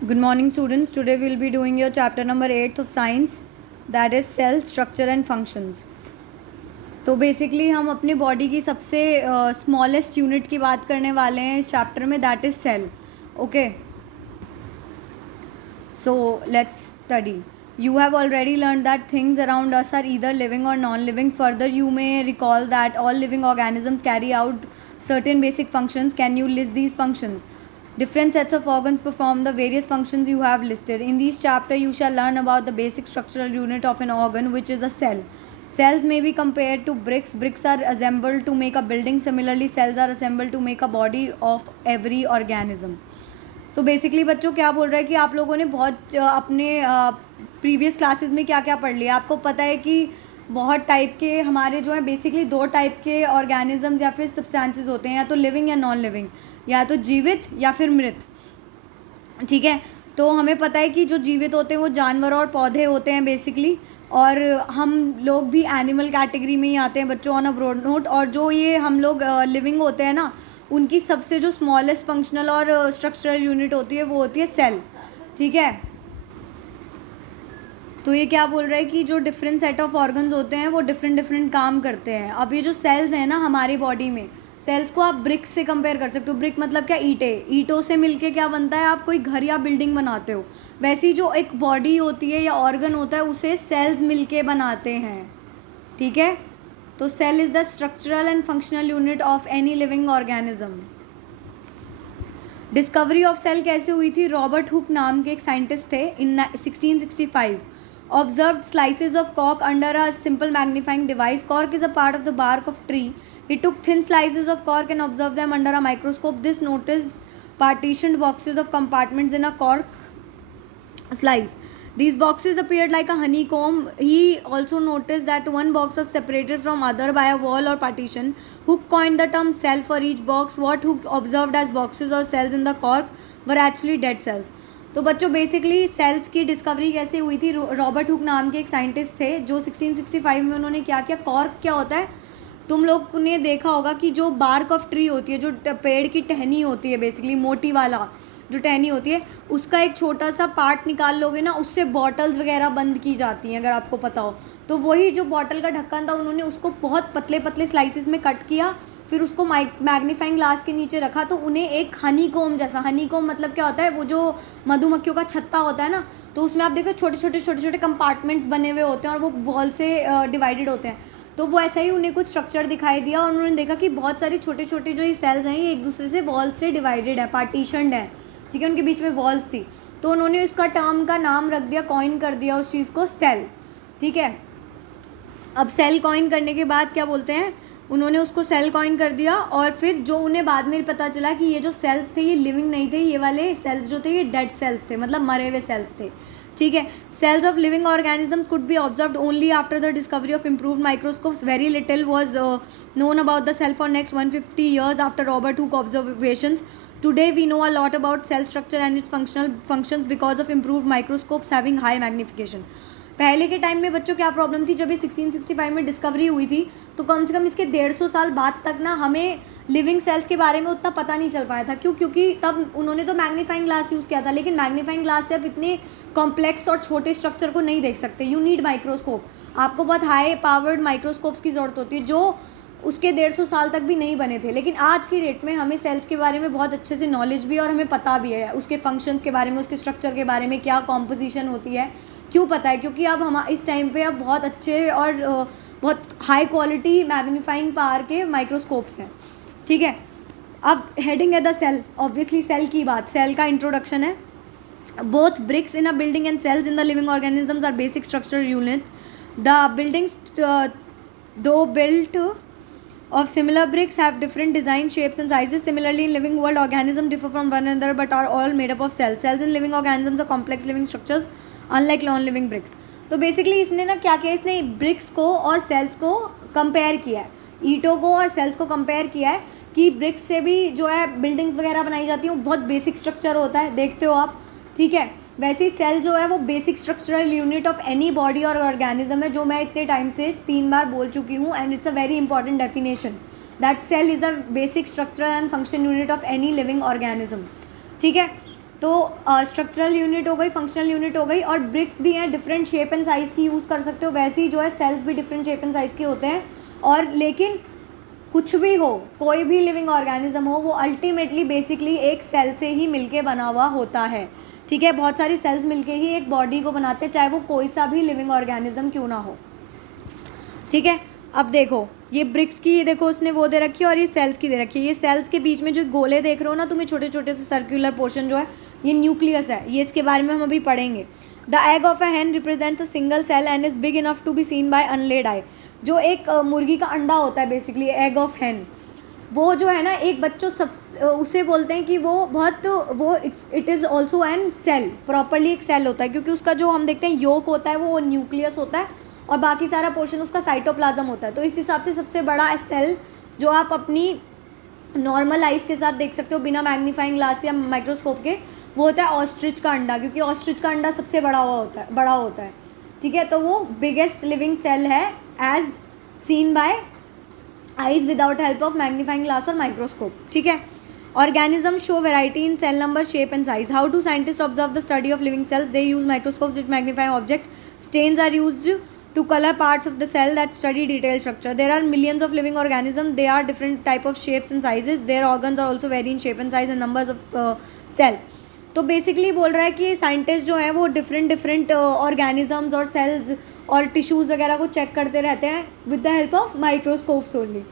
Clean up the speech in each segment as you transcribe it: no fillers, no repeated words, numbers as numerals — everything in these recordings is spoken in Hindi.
Good morning, students. Today we will be doing your chapter number 8 of science, that is cell structure and functions. तो बेसिकली हम अपनी बॉडी की सबसे स्मॉलेस्ट यूनिट की बात करने वाले हैं इस चैप्टर में, that is cell. Okay, so let's study. You have already learned that things around us are either living or non-living. Further, you may recall that all living organisms carry out certain basic functions. Can you list these functions? Different sets of organs perform the various functions you have listed. In this chapter, you shall learn about the basic structural unit of an organ, which is a cell. Cells may be compared to bricks. Bricks are assembled to make a building. Similarly, cells are assembled to make a body of every organism. So basically बच्चों क्या बोल रहा है कि आप लोगों ने बहुत अपने प्रीवियस क्लासेस में क्या क्या पढ़ लिया. आपको पता है कि बहुत टाइप के हमारे जो है बेसिकली दो टाइप के ऑर्गेनिजम्स या फिर सब्सटेंसेस होते हैं, या तो लिविंग या नॉन लिविंग, या तो जीवित या फिर मृत. ठीक है, तो हमें पता है कि जो जीवित होते हैं वो जानवर और पौधे होते हैं बेसिकली, और हम लोग भी एनिमल कैटेगरी में ही आते हैं बच्चों ऑन अ ब्रॉड नोट. और जो ये हम लोग लिविंग होते हैं ना, उनकी सबसे जो स्मॉलेस्ट फंक्शनल और स्ट्रक्चरल यूनिट होती है वो होती है सेल. ठीक है, तो ये क्या बोल रहा है कि जो डिफरेंट सेट ऑफ ऑर्गन्स होते हैं वो डिफरेंट काम करते हैं. अब ये जो सेल्स हैं ना हमारी बॉडी में, सेल्स को आप ब्रिक्स से कंपेयर कर सकते हो. ब्रिक मतलब क्या, ईंटों से मिलके क्या बनता है, आप कोई घर या बिल्डिंग बनाते हो. वैसी जो एक बॉडी होती है या ऑर्गन होता है उसे सेल्स मिलके बनाते हैं. ठीक है, तो cell is the structural and functional unit of any living organism. Discovery of cell कैसे हुई थी? रॉबर्ट हुक नाम के एक साइंटिस्ट थे in 1665. Observed slices of cork under a simple magnifying device. Cork is a part of the bark of tree. He took thin slices of cork and observed them under a microscope. This noticed partitioned boxes of compartments in a cork slice. These boxes appeared like a honeycomb. He also noticed that one box was separated from other by a wall or partition. Hooke coined the term cell for each box. What Hooke observed as boxes or cells in the cork were actually dead cells. तो बच्चों बेसिकली सेल्स की डिस्कवरी कैसे हुई थी? रॉबर्ट हुक नाम के एक साइंटिस्ट थे जो 1665 में उन्होंने क्या किया. कॉर्क क्या होता है, तुम लोग ने देखा होगा कि जो बार्क ऑफ ट्री होती है, जो पेड़ की टहनी होती है, बेसिकली मोटी वाला जो टहनी होती है, उसका एक छोटा सा पार्ट निकाल लोगे ना, उससे बॉटल्स वगैरह बंद की जाती हैं, अगर आपको पता हो. तो वही जो बॉटल का ढक्कन था उन्होंने उसको बहुत पतले पतले स्लाइसिस में कट किया, फिर उसको मैग्नीफाइंग ग्लास के नीचे रखा, तो उन्हें एक हनी जैसा, हनी मतलब क्या होता है, वो जो मधुमक्खियों का छत्ता होता है ना, तो उसमें आप देखो छोटे छोटे कंपार्टमेंट्स बने हुए होते हैं और वो वॉल से डिवाइडेड होते हैं. तो वो ऐसा ही उन्हें कुछ स्ट्रक्चर दिखाई दिया और उन्होंने देखा कि बहुत सारी छोटे छोटे जो ये सेल्स हैं ये एक दूसरे से वॉल से डिवाइडेड है, पार्टीशनड है. ठीक है, उनके बीच में वॉल्स थी. तो उन्होंने उसका टर्म का नाम रख दिया, कॉइन कर दिया उस चीज़ को, सेल. ठीक है, अब सेल कॉइन करने के बाद क्या बोलते हैं, उन्होंने उसको सेल कॉइन कर दिया. और फिर जो उन्हें बाद में पता चला कि ये जो सेल्स थे ये लिविंग नहीं थे, ये वाले सेल्स जो थे ये डेड सेल्स थे, मतलब मरे हुए सेल्स थे. ठीक है, cells of living organisms could be observed only after the discovery of improved microscopes. Very little was known about the cell for next 150 years after Robert Hooke observations. Today we know a lot about cell structure and its functions because of improved microscopes having high magnification. पहले के टाइम में बच्चों क्या प्रॉब्लम थी, जब ये 1665 में डिस्कवरी हुई थी तो कम से कम इसके 150 साल बाद तक ना हमें लिविंग सेल्स के बारे में उतना पता नहीं चल पाया था. क्यों? क्योंकि तब उन्होंने तो मैग्नीफाइंग ग्लास यूज़ किया था, लेकिन मैग्नीफाइंग ग्लास से आप इतने कॉम्प्लेक्स और छोटे स्ट्रक्चर को नहीं देख सकते. You need microscope. आपको बहुत हाई पावर्ड माइक्रोस्कोप्स की ज़रूरत होती है जो उसके 150 साल तक भी नहीं बने थे. लेकिन आज की डेट में हमें सेल्स के बारे में बहुत अच्छे से नॉलेज भी है और हमें पता भी है उसके फंक्शंस के बारे में, उसके स्ट्रक्चर के बारे में, क्या कॉम्पोजिशन होती है. क्यों पता है? क्योंकि अब हम इस टाइम पे अब बहुत अच्छे और बहुत हाई क्वालिटी मैग्नीफाइंग पावर के माइक्रोस्कोप्स हैं. ठीक है, अब हेडिंग है द सेल. ऑब्वियसली सेल की बात, सेल का इंट्रोडक्शन है. Both bricks in a building and cells in the living organisms are basic structural units. The buildings though built of similar bricks have different design, shapes and sizes. Similarly, in living world, organisms differ from one another but are all made up of cells. Cells in living organisms are complex living structures unlike non-living bricks. तो बेसिकली इसने ना क्या किया, इसने ब्रिक्स को और सेल्स को कंपेयर किया है, ईंटों को और सेल्स को कंपेयर किया है कि ब्रिक्स से भी जो है बिल्डिंग्स वगैरह बनाई जाती हैं, वो बहुत बेसिक स्ट्रक्चर होता है, देखते हो आप. ठीक है, वैसे ही सेल जो है वो basic structural unit of any body और ऑर्गेनिज्म है, जो मैं इतने टाइम से 3 बार बोल चुकी हूँ. And it's a very important definition that cell is a basic structural and function unit of any living organism. ठीक है, तो स्ट्रक्चरल यूनिट हो गई, फंक्शनल यूनिट हो गई, और ब्रिक्स भी हैं, डिफरेंट शेप एंड साइज़ की यूज़ कर सकते हो। वैसे ही जो है सेल्स भी डिफरेंट शेप एंड साइज़ के होते हैं। और लेकिन कुछ भी हो, कोई भी लिविंग ऑर्गेनिज्म हो, वो अल्टीमेटली बेसिकली एक सेल से ही मिलके बना हुआ होता है। ठीक है, बहुत सारी सेल्स मिलके ही एक बॉडी को बनाते हैं, चाहे वो कोई सा भी लिविंग ऑर्गेनिज्म क्यों ना हो। ठीक है, अब देखो ये ब्रिक्स की, ये देखो उसने वो दे रखी है और ये सेल्स की दे रखी है। ये सेल्स के बीच में जो गोले देख रहे हो ना तुम्हें, छोटे छोटे से सर्कुलर पोर्शन जो है, ये न्यूक्लियस है। ये इसके बारे में हम अभी पढ़ेंगे। The egg of a hen represents a single cell and is big enough to be seen by unaided eye. जो एक मुर्गी का अंडा होता है बेसिकली, एग ऑफ हैन, वो जो है ना एक बच्चों सब उसे बोलते हैं कि वो बहुत वो it is also an cell, properly एक सेल होता है, क्योंकि उसका जो हम देखते हैं योक होता है वो न्यूक्लियस होता है और बाकी सारा पोर्शन उसका साइटोप्लाज्म होता है। तो इस हिसाब से सबसे बड़ा सेल जो आप अपनी नॉर्मल आइज़ के साथ देख सकते हो बिना मैग्नीफाइंग ग्लास या माइक्रोस्कोप के, वो होता है ऑस्ट्रिच का अंडा, क्योंकि ऑस्ट्रिच का अंडा सबसे बड़ा होता है। ठीक है, तो वो बिगेस्ट लिविंग सेल है as seen by eyes without help of magnifying glass और माइक्रोस्कोप। ठीक है, organism show variety in cell number, shape and size. How do scientist observe the study of living cells? They use microscopes which magnify object. Stains are used to color parts of the cell that study detailed structure. There are millions of living organisms. They are different type of shapes and sizes. Their organs are also vary in shape and size and numbers of cells. तो बेसिकली बोल रहा है कि साइंटिस्ट जो है वो डिफरेंट ऑर्गेनिजम्स और सेल्स और टिश्यूज़ वगैरह को चेक करते रहते हैं with the help of microscopes only,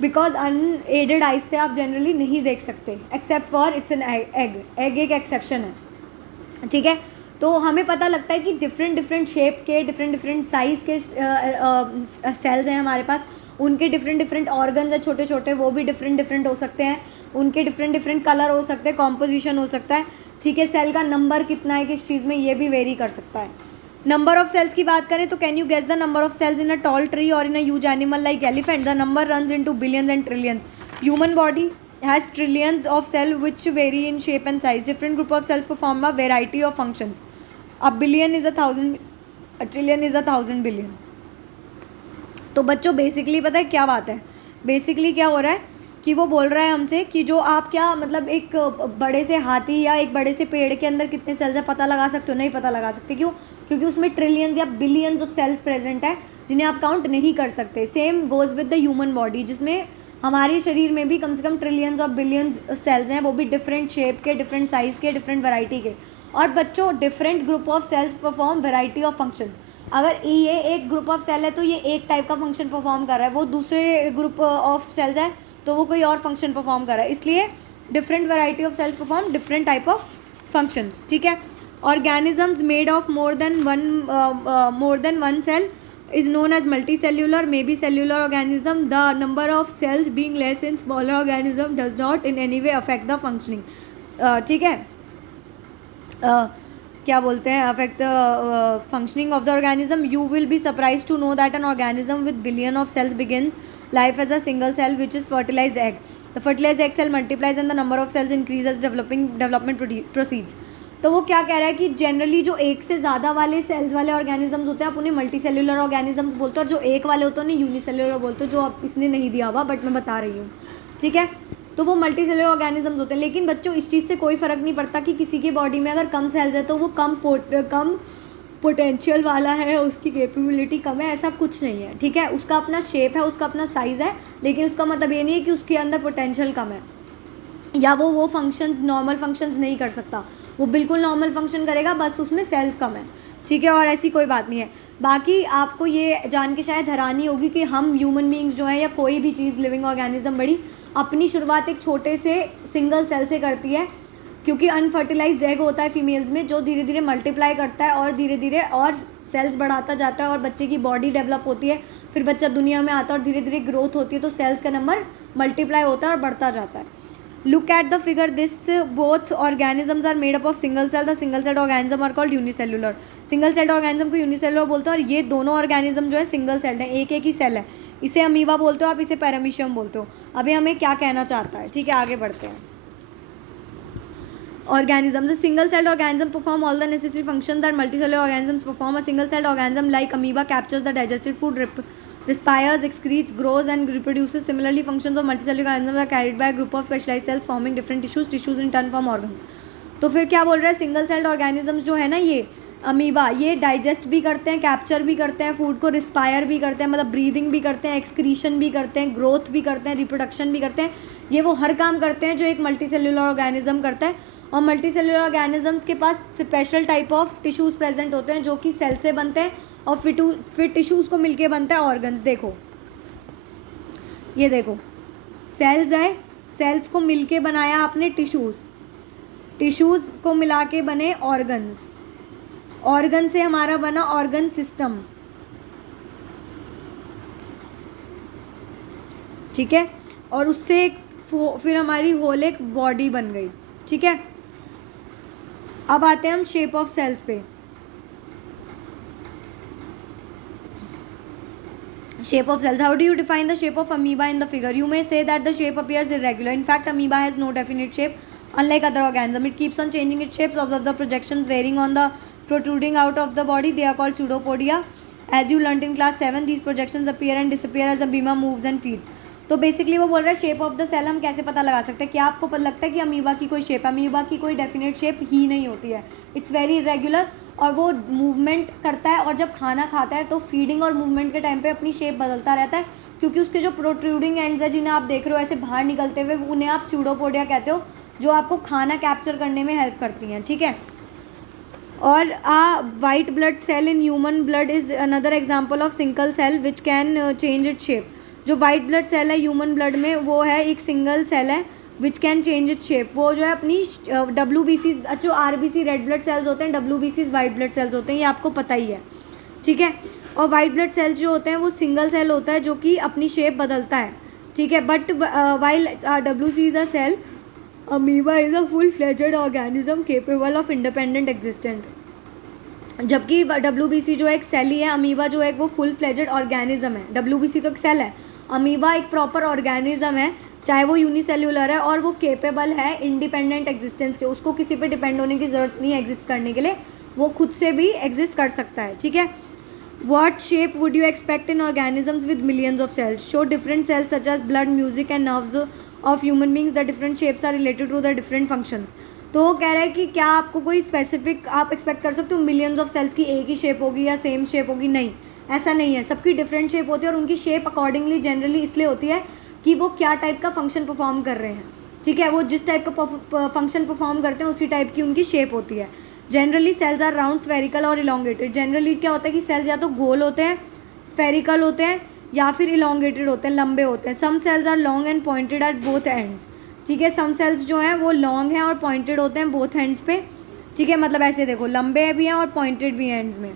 because unaided eyes से आप जनरली नहीं देख सकते, except for it's an egg एक एक्सेप्शन है। ठीक है, तो हमें पता लगता है कि डिफरेंट शेप के डिफरेंट साइज़ के सेल्स हैं हमारे पास, उनके डिफरेंट ऑर्गन्स हैं छोटे छोटे, वो भी डिफरेंट हो सकते हैं, उनके डिफरेंट कलर हो सकते हैं, कॉम्पोजिशन हो सकता है। ठीक है, सेल का नंबर कितना है किस चीज़ में, ये भी वेरी कर सकता है। नंबर ऑफ सेल्स की बात करें तो can you guess the number of cells in a tall tree और in a huge animal like elephant? The number runs into billions and trillions. Human body has trillions of cells which vary in shape and size. Different group of cells perform a variety of functions. A billion is a thousand, a trillion is a thousand billion. तो बच्चों बेसिकली पता है क्या बात है, बेसिकली क्या हो रहा है कि वो बोल रहा है हमसे कि जो आप क्या मतलब एक बड़े से हाथी या एक बड़े से पेड़ के अंदर कितने सेल्स है पता लगा सकते हो? नहीं पता लगा सकते। क्यों? क्योंकि उसमें ट्रिलियंस या बिलियंस ऑफ सेल्स प्रेजेंट है जिन्हें आप काउंट नहीं कर सकते। Same goes with the human body, जिसमें हमारे शरीर में भी कम से कम ट्रिलियंस और बिलियंस सेल्स हैं, वो भी डिफरेंट शेप के, डिफरेंट साइज़ के, डिफरेंट वैरायटी के। और बच्चों different group of cells perform variety of functions. अगर ये एक ग्रुप ऑफ सेल है तो ये एक टाइप का फंक्शन परफॉर्म कर रहा है, वो दूसरे ग्रुप ऑफ सेल्स है तो वो कोई और फंक्शन परफॉर्म कर रहा है, इसलिए different variety of cells perform different type of functions. ठीक है, organisms made of more than one cell is known as multicellular, maybe cellular organism. The number of cells being less in smaller organism does not in any way affect the functioning. ठीक है, क्या बोलते हैं, affect the functioning of the organism. You will be surprised to know that an organism with billion of cells begins life as a single cell which is fertilized egg. The fertilized egg cell multiplies and the number of cells increase as development proceeds. तो वो क्या कह रहा है कि जनरली जो एक से ज़्यादा वाले सेल्स वाले ऑर्गेनिजम्स होते हैं आप उन्हें मल्टी सेल्यूलर ऑर्गेनिजम्स बोलते हो, और जो एक वाले होते हैं उन्हें यूनिसेल्यूलर बोलते हो, जो आप इसने नहीं दिया हुआ बट मैं बता रही हूँ। ठीक है, तो वो मल्टी सेल्यूलर ऑर्गेनिजम्स होते हैं। लेकिन बच्चों इस चीज़ से कोई फ़र्क नहीं पड़ता कि किसी की बॉडी में अगर कम सेल्स है तो वो कम पोटेंशियल वाला है, उसकी कैपेबिलिटी कम है, ऐसा कुछ नहीं है। ठीक है, उसका अपना शेप है, उसका अपना साइज़ है, लेकिन उसका मतलब ये नहीं है कि उसके अंदर पोटेंशियल कम है या वो फंक्शंस नॉर्मल फंक्शंस नहीं कर सकता। वो बिल्कुल नॉर्मल फंक्शन करेगा, बस उसमें सेल्स कम है। ठीक है, और ऐसी कोई बात नहीं है। बाकी आपको ये जान के शायद हैरानी होगी कि हम ह्यूमन बीइंग्स जो हैं या कोई भी चीज़ लिविंग ऑर्गेनिज्म बड़ी अपनी शुरुआत एक छोटे से सिंगल सेल से करती है, क्योंकि अनफर्टिलाइज्ड एग होता है फीमेल्स में जो धीरे धीरे मल्टीप्लाई करता है और धीरे धीरे और सेल्स बढ़ाता जाता है और बच्चे की बॉडी डेवलप होती है, फिर बच्चा दुनिया में आता है और धीरे धीरे ग्रोथ होती है, तो सेल्स का नंबर मल्टीप्लाई होता है और बढ़ता जाता है। Look at the figure. This both organisms are made up of single cell. The single celled organism are called unicellular. Single celled organism को unicellular बोलते हैं, और ये दोनों organism जो है single celled है, एक एक ही सेल है। इसे अमीबा बोलते हो आप, इसे पैरामीशियम बोलते हो। अभी हमें क्या कहना चाहता है, ठीक है, आगे बढ़ते हैं। Organisms. The single celled organism perform all the necessary functions that multicellular organisms perform. A single celled organism like amoeba captures the digested food, respires, excretes, grows and reproduces. Similarly, functions of multicellular organisms are carried by a group of specialized cells forming different tissues. Tissues in turn form organs. तो फिर क्या बोल रहा है, सिंगल सेल्ड ऑर्गेनिजम्स जो है ना ये अमीबा, ये डाइजेस्ट भी करते हैं, कैप्चर भी करते हैं फूड को, रिस्पायर भी करते हैं मतलब ब्रीदिंग भी करते हैं, एक्सक्रीशन भी करते हैं, ग्रोथ भी करते हैं, रिप्रोडक्शन भी करते हैं। ये वो हर काम करते हैं जो एक मल्टी सेल्यूलर ऑर्गेनिज्म करता है। और मल्टी सेल्यूलर ऑर्गेनिजम्स के पास special type of tissues present होते हैं जो कि सेल से बनते हैं और फिर टिश्यूज़ को मिलके बनता है ऑर्गन्स। देखो ये देखो सेल्स है, सेल्स को मिलके बनाया आपने टिश्यूज़, टिश्यूज़ को मिला के बने ऑर्गन्स, ऑर्गन से हमारा बना ऑर्गन सिस्टम, ठीक है। और उससे फिर हमारी होल एक बॉडी बन गई, ठीक है। अब आते हैं हम शेप ऑफ सेल्स पे। Shape of cells. How do you define the shape of amoeba in the figure? You may say that the shape appears irregular. In fact, amoeba has no definite shape. Unlike other organisms, it keeps on changing its shapes. Observe the projections varying on the protruding out of the body. They are called pseudopodia. As you learnt in class 7, these projections appear and disappear as amoeba moves and feeds. तो बेसिकली वो बोल रहा है शेप ऑफ द सेल हम कैसे पता लगा सकते हैं। क्या आपको पता लगता है कि अमीबा की कोई शेप, अमीबा की कोई डेफिनेट शेप ही नहीं होती है, इट्स वेरी इरेगुलर और वो मूवमेंट करता है और जब खाना खाता है तो फीडिंग और मूवमेंट के टाइम पे अपनी शेप बदलता रहता है, क्योंकि उसके जो प्रोट्रूडिंग एंड्स है जिन्हें आप देख रहे हो ऐसे बाहर निकलते हुए, उन्हें आप स्यूडोपोडिया कहते हो, जो आपको खाना कैप्चर करने में हेल्प करती हैं, ठीक है। और white blood cell in human blood is another example of single cell which can change it shape. जो वाइट ब्लड सेल है ह्यूमन ब्लड में वो है एक सिंगल सेल है which can change it shape. वो जो है अपनी WBC, जो RBC रेड ब्लड सेल्स होते हैं, WBC वाइट ब्लड सेल्स होते हैं, ये आपको पता ही है, ठीक है। और वाइट ब्लड सेल्स जो होते हैं वो सिंगल सेल होता है जो कि अपनी शेप बदलता है, ठीक है। But while WC is a cell, amoeba is a full fledged organism capable of independent existent. जबकि WBC जो एक सेल ही है, अमीबा जो है वो फुल फ्लेजेड ऑर्गेनिज्म है। WBC तो एक सेल है, अमीबा एक प्रॉपर ऑर्गेनिज्म है, चाहे वो यूनिसेल्यूलर है और वो केपेबल है इंडिपेंडेंट एग्जिस्टेंस के, उसको किसी पे डिपेंड होने की ज़रूरत नहीं है एग्जिस्ट करने के लिए, वो खुद से भी एग्जिस्ट कर सकता है, ठीक है। What shape would you expect in organisms with millions of cells? Show different cells such as blood, music and nerves of human beings. The different shapes are related to the different functions. तो वो कह रहा है कि क्या आपको कोई स्पेसिफिक आप एक्सपेक्ट कर सकते हो मिलियंस ऑफ सेल्स की एक ही शेप होगी या सेम शेप होगी? नहीं, ऐसा नहीं है, सबकी डिफरेंट शेप होती है और उनकी शेप अकॉर्डिंगली जनरली इसलिए होती है कि वो क्या टाइप का फंक्शन परफॉर्म कर रहे हैं, ठीक है। वो जिस टाइप का फंक्शन परफॉर्म करते हैं उसी टाइप की उनकी शेप होती है। Generally cells are round, spherical और इलोंगेटेड। जनरली क्या होता है कि सेल्स या तो गोल होते हैं, स्फेरिकल होते हैं या फिर इलोंगेटेड होते हैं, लंबे होते हैं। Some cells are long and pointed at both ends, ठीक है। सम सेल्स जो हैं वो लॉन्ग हैं और पॉइंटेड होते हैं बोथ एंड्स पे, ठीक है। मतलब ऐसे देखो लंबे भी हैं और पॉइंटेड भी हैं एंड्स में,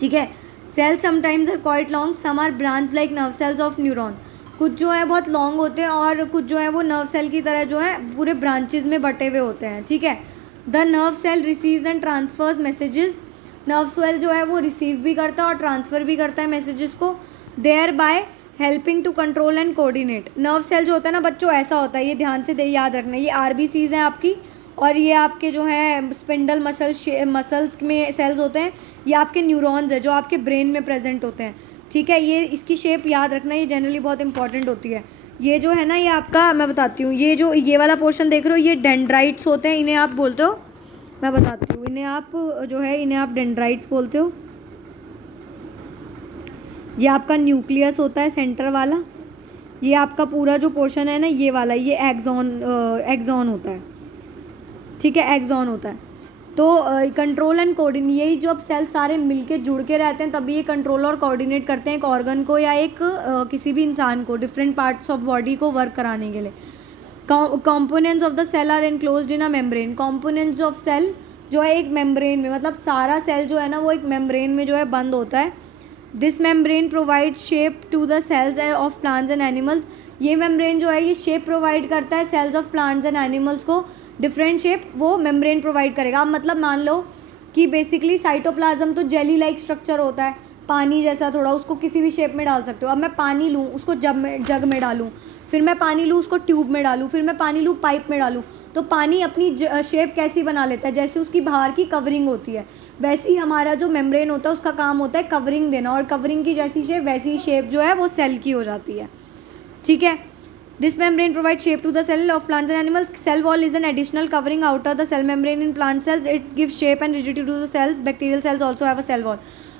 ठीक है। Cells sometimes are quite long, some are branch like nerve cells of neuron. कुछ जो है बहुत लॉन्ग होते हैं और कुछ जो है वो नर्व सेल की तरह जो है पूरे ब्रांचेज में बटे हुए होते हैं, ठीक है। The nerve cell receives and transfers messages. Nerve cell जो है वो रिसीव भी करता है और ट्रांसफ़र भी करता है मैसेजेस को, thereby helping to control and coordinate. Nerve cell जो होता है ना बच्चों ऐसा होता है, ये ध्यान से याद रखना, ये RBCs हैं आपकी और ये आपके जो है स्पिंडल मसल्स में सेल्स होते हैं, ये आपके न्यूरॉन्स है जो आपके ब्रेन में प्रेजेंट होते हैं, ठीक है। ये इसकी शेप याद रखना, ये जनरली बहुत इंपॉर्टेंट होती है। ये जो है ना ये आपका मैं बताती हूँ, ये जो ये वाला पोर्शन देख रहे हो ये डेंड्राइट्स होते हैं, इन्हें आप बोलते हो, मैं बताती हूँ, इन्हें आप जो है इन्हें आप डेंड्राइट्स बोलते हो। ये आपका न्यूक्लियस होता है सेंटर वाला, ये आपका पूरा जो पोर्शन है ना ये वाला, ये एक्सॉन होता है, ठीक है, एक्सॉन होता है। तो कंट्रोल एंड कोऑर्डिनेट, यही जो अब सेल सारे मिलके जुड़ के रहते हैं तभी ये कंट्रोल और कोऑर्डिनेट करते हैं एक ऑर्गन को या एक किसी भी इंसान को, डिफरेंट पार्ट्स ऑफ बॉडी को वर्क कराने के लिए। Components of the cell are enclosed in a membrane. Components of cell जो है एक मेम्ब्रेन में, मतलब सारा सेल जो है ना वो एक मेम्ब्रेन में जो है बंद होता है। This membrane provide shape to the cells of plants and animals. ये मेम्ब्रेन जो है ये शेप प्रोवाइड करता है cells of plants and animals को, डिफरेंट शेप वो मेम्ब्रेन प्रोवाइड करेगा। अब मतलब मान लो कि बेसिकली साइटोप्लाज्म तो जेली लाइक स्ट्रक्चर होता है, पानी जैसा थोड़ा, उसको किसी भी शेप में डाल सकते हो। अब मैं पानी लूँ उसको जग में डालूँ, फिर मैं पानी लूँ उसको ट्यूब में डालूँ, फिर मैं पानी लूँ पाइप में डालूँ, तो पानी अपनी शेप कैसी बना लेता है, जैसे उसकी बाहर की कवरिंग होती है वैसे ही हमारा जो मेम्ब्रेन होता है उसका काम होता है कवरिंग देना, और कवरिंग की जैसी शेप वैसी शेप जो है वो सेल की हो जाती है, ठीक है। This membrane provides shape to the cell of plants and animals. Cell wall is an additional covering outer the cell membrane in plant cells. It gives shape and rigidity to the cells. Bacterial cells also have a cell wall.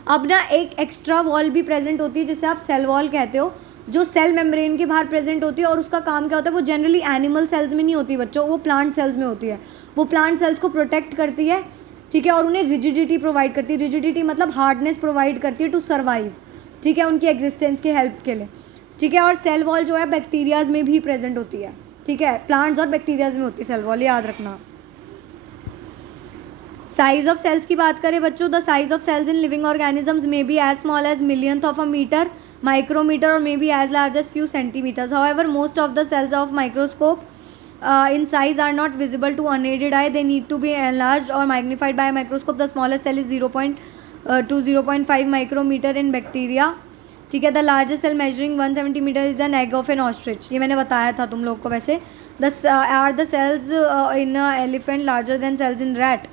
अब ना एक एक्स्ट्रा वॉल भी प्रेजेंट होती है जिसे आप सेल वॉल कहते हो, जो सेल मेम्ब्रेन के बाहर प्रेजेंट होती है, और उसका काम क्या होता है, वो जनरली एनिमल सेल्स में नहीं होती बच्चों, वो प्लांट सेल्स में होती है. वो प्लांट सेल्स को प्रोटेक्ट करती है, ठीक है, और उन्हें रिजिडिटी प्रोवाइड करती है. रिजिडिटी मतलब हार्डनेस प्रोवाइड करती है टू सर्वाइव, ठीक है, उनकी एग्जिस्टेंस के हेल्प के लिए, ठीक है. और सेल वॉल जो है बैक्टीरियाज में भी प्रेजेंट होती है, ठीक है, प्लांट्स और बैक्टीरियाज में होती है सेल वॉल, याद रखना. साइज ऑफ सेल्स की बात करें बच्चों, the size of cells in living organisms may be as small as millionth of a metre, micrometer, or maybe as large as few centimeters. However, most of the cells of microscope in size are not visible to unaided eye. They need to be enlarged or magnified by a microscope. The smallest cell is 0.2 to 0.5 micrometer in bacteria. ठीक है. The largest cell measuring 1 centimetre is an egg of an ostrich. ये मैंने बताया था तुम लोग को. वैसे are the cells in elephant larger than cells in rat.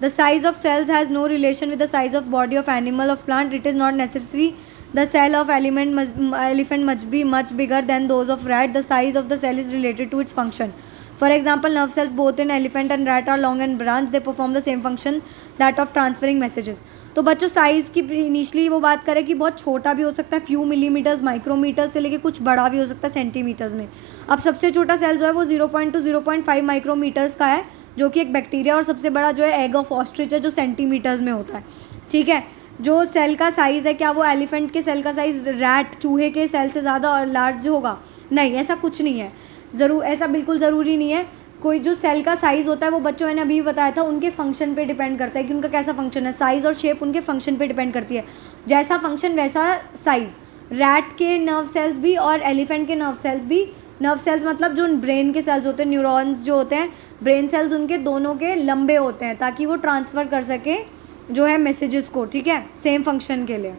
The size of cells has no relation with the size of body of animal of plant. It is not necessary. The cell of elephant must be much bigger than those of rat. The size of the cell is related to its function. For example, nerve cells both in elephant and rat are long and branched. They perform the same function, that of transferring messages. तो बच्चों साइज़ की इनिशली वो बात करें कि बहुत छोटा भी हो सकता है, फ्यू मिलीमीटर्स माइक्रोमीटर से लेके कुछ बड़ा भी हो सकता है सेंटीमीटर्स में. अब सबसे छोटा सेल जो है वो 0.2 0.5 माइक्रोमीटर्स का है, जो कि एक बैक्टीरिया, और सबसे बड़ा जो है एग ऑफ ऑस्ट्रिच है, जो सेंटीमीटर्स में होता है. ठीक है. जो सेल का साइज़ है, क्या वो एलिफेंट के सेल का साइज़ रैट चूहे के सेल से ज़्यादा लार्ज होगा? नहीं, ऐसा कुछ नहीं है. ऐसा बिल्कुल ज़रूरी नहीं है. कोई जो सेल का साइज़ होता है वो बच्चों मैंने अभी भी बताया था, उनके फंक्शन पे डिपेंड करता है कि उनका कैसा फंक्शन है. साइज़ और शेप उनके फंक्शन पे डिपेंड करती है. जैसा फंक्शन वैसा साइज़. रैट के नर्व सेल्स भी और एलिफेंट के नर्व सेल्स भी. नर्व सेल्स मतलब जो ब्रेन के सेल्स होते हैं, न्यूरॉन्स जो होते हैं, ब्रेन सेल्स उनके दोनों के लंबे होते हैं ताकि वो ट्रांसफ़र कर सके जो है मैसेजेस को. ठीक है, सेम फंक्शन के लिए.